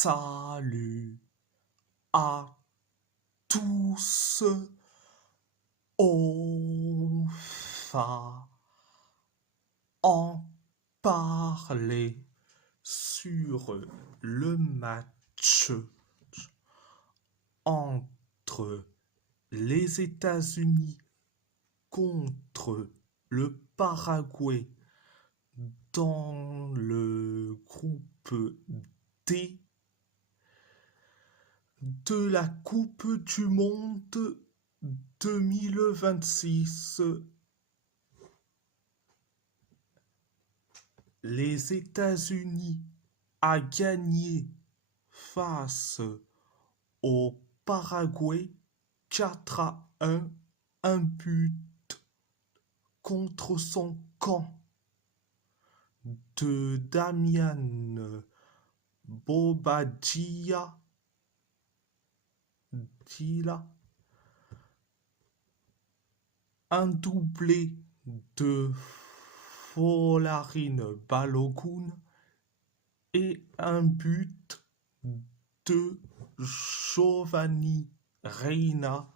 Salut à tous, on va en parler sur le match entre les États-Unis contre le Paraguay dans le groupe D de la Coupe du Monde 2026. Les États-Unis a gagné face au Paraguay 4-1, un but contre son camp de Damian Bobadilla, un doublé de Folarin Balogun et un but de Giovanni Reina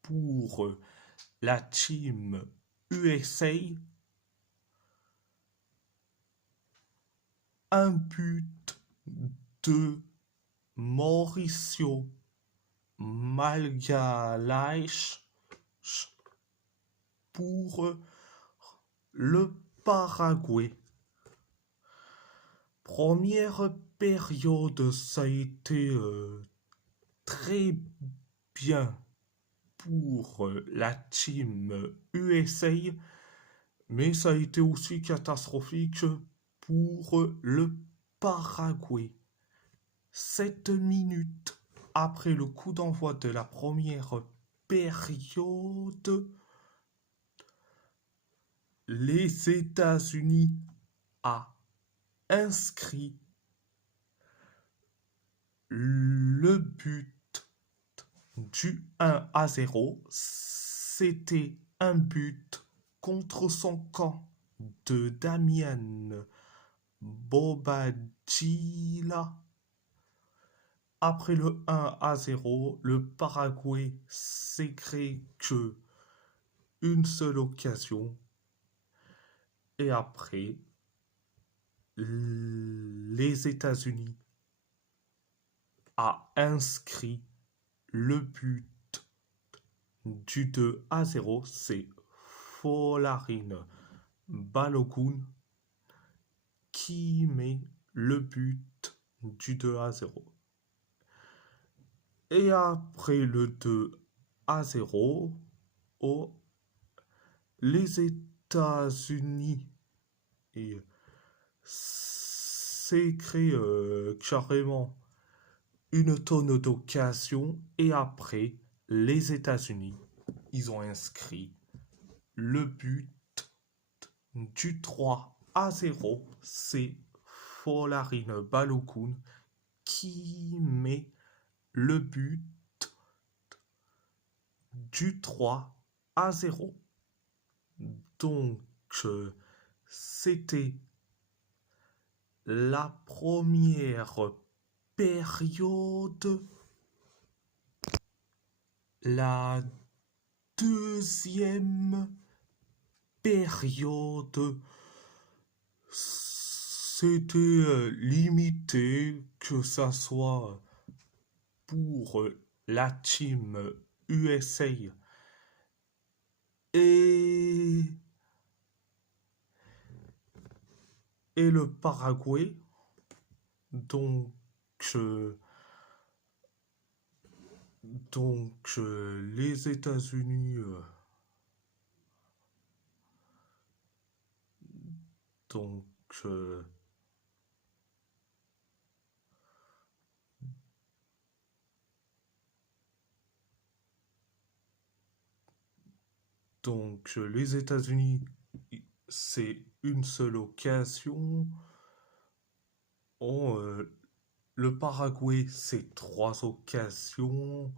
pour la team USA, un but de Mauricio Magalhães pour le Paraguay. Première période, ça a été très bien pour la team USA, mais ça a été aussi catastrophique pour le Paraguay. 7 minutes après le coup d'envoi de la première période, les États-Unis a inscrit le but du 1-0. C'était un but contre son camp de Damian Bobadilla. Après le 1-0, le Paraguay s'est créé que une seule occasion. Et après, les États-Unis a inscrit le but du 2-0. C'est Folarin Balogun qui met le but du 2-0. Et après le 2-0, les États-Unis s'est créé carrément une tonne d'occasion, et après les États-Unis ils ont inscrit le but du 3-0. C'est Folarin Balogun qui met le but du 3-0. Donc c'était la première période. La deuxième période, c'était limité, que ça soit pour la team USA et le Paraguay. Donc les États-Unis donc les États-Unis, c'est une seule occasion. Le Paraguay, c'est 3 occasions.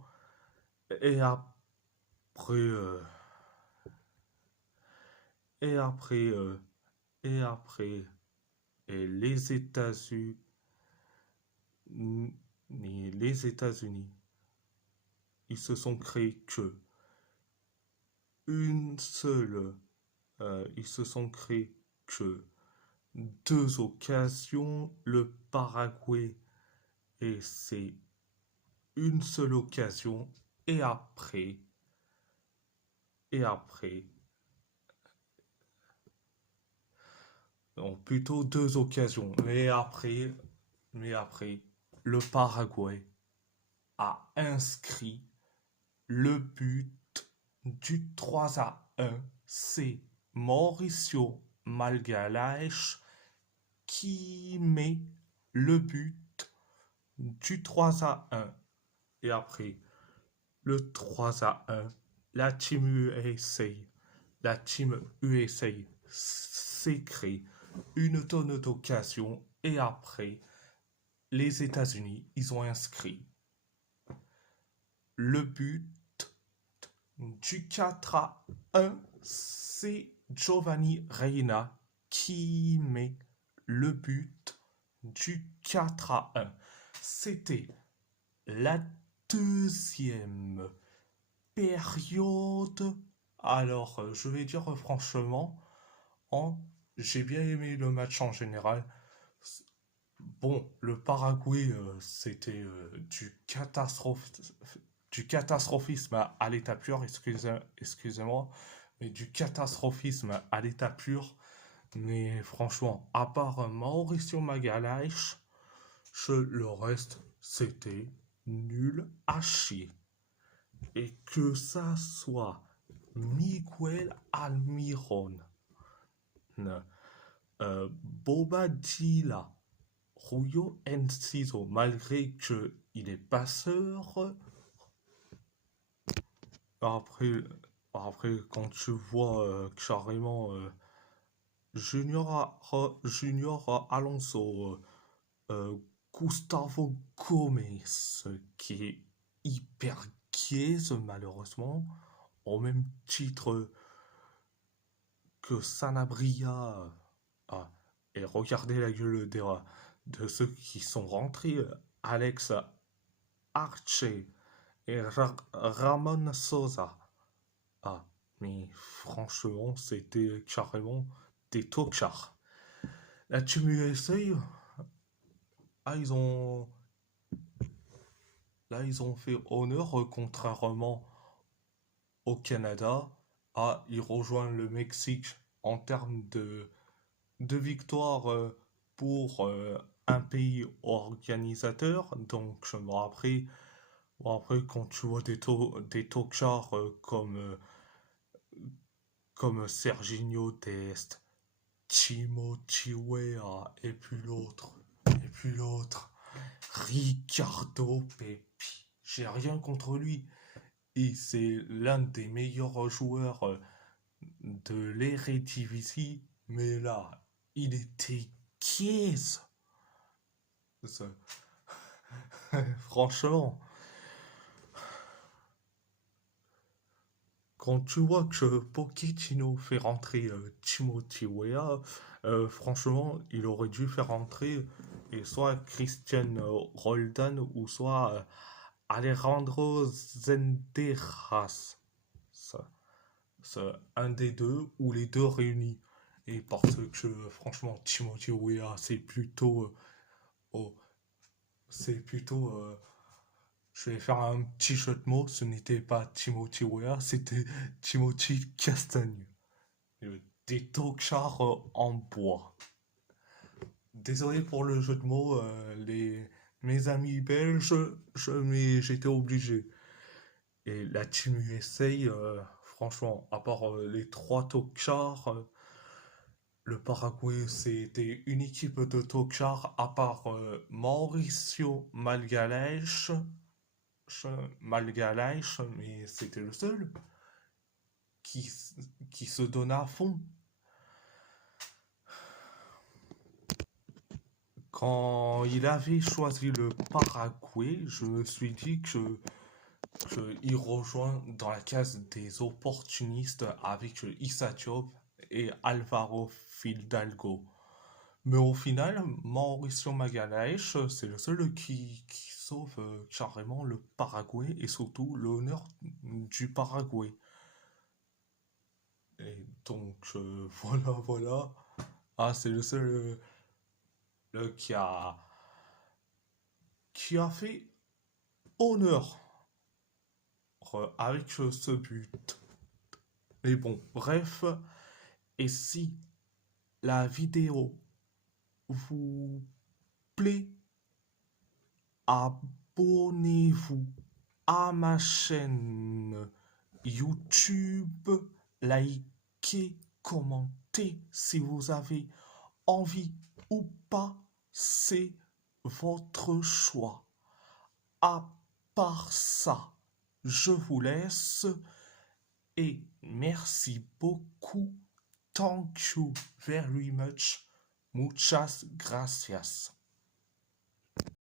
Et après, et après, et après, et les États-Unis ni les États-Unis. Ils se sont créés que une seule. Ils se sont créés que deux occasions, le Paraguay, et c'est une seule occasion, et après, non, plutôt deux occasions, mais après, le Paraguay a inscrit le but du 3-1. C'est Mauricio Magalhães qui met le but du 3-1. Et après le 3-1, la Team USA, la Team USA s'est créée une tonne d'occasions. Et après, les États-Unis, ils ont inscrit le but du 4-1. C'est Giovanni Reina qui met le but du 4-1. C'était la deuxième période. Alors, je vais dire franchement, j'ai bien aimé le match en général. Bon, le Paraguay, c'était du catastrophisme à l'état pur, excusez-moi, mais du catastrophisme à l'état pur. Mais franchement, à part Mauricio Magalhães, le reste, c'était nul à chier. Et que ça soit Miguel Almiron, Bobadilla, Julio Enciso, malgré qu'il est passeur, après, quand tu vois carrément Junior Alonso, euh, Gustavo Gomez, qui est hyper gaze malheureusement, au même titre que Sanabria. Ah, et regardez la gueule de ceux qui sont rentrés, Alex Arche et Ramon Sosa. Ah, mais franchement, c'était carrément des tocards. La Team USA, ah, ils ont fait honneur, contrairement au Canada. Ah, ils rejoignent le Mexique en termes de victoire pour un pays organisateur. Donc, après quand tu vois des tocards comme Serginho Dest, Timothy Weah, et puis l'autre, Ricardo Pepi. J'ai rien contre lui. Et c'est l'un des meilleurs joueurs de l'Eredivisie. Mais là, il était caisse. Franchement, quand tu vois que Pochettino fait rentrer Timothy Weah, franchement, il aurait dû faire rentrer soit Christian Roldan ou soit Alejandro Zendejas. Ça, un des deux ou les deux réunis. Et parce que franchement, Timothy Weah, oh, je vais faire un petit jeu de mots. Ce n'était pas Timothy Weah, c'était Timothy Castagne. Des tocards en bois. Désolé pour le jeu de mots, mes amis belges, mais j'étais obligé. Et la Team USA, franchement, à part les trois tocards, le Paraguay, c'était une équipe de tocards, à part Mauricio Magalhães, mais c'était le seul qui, qui se donna à fond. Quand il avait choisi le Paraguay, je me suis dit qu'il rejoint dans la case des opportunistes avec Issa Diop et Alvaro Fidalgo. Mais au final, Mauricio Magalhaes, c'est le seul qui sauve carrément le Paraguay et surtout l'honneur du Paraguay. Et donc, voilà, voilà. Ah, c'est le seul qui a fait honneur avec ce but. Mais bon, bref. Et si la vidéo vous plaît, abonnez-vous à ma chaîne YouTube, likez, commentez si vous avez envie ou pas, c'est votre choix. À part ça, je vous laisse et merci beaucoup. Thank you very much. Muchas gracias.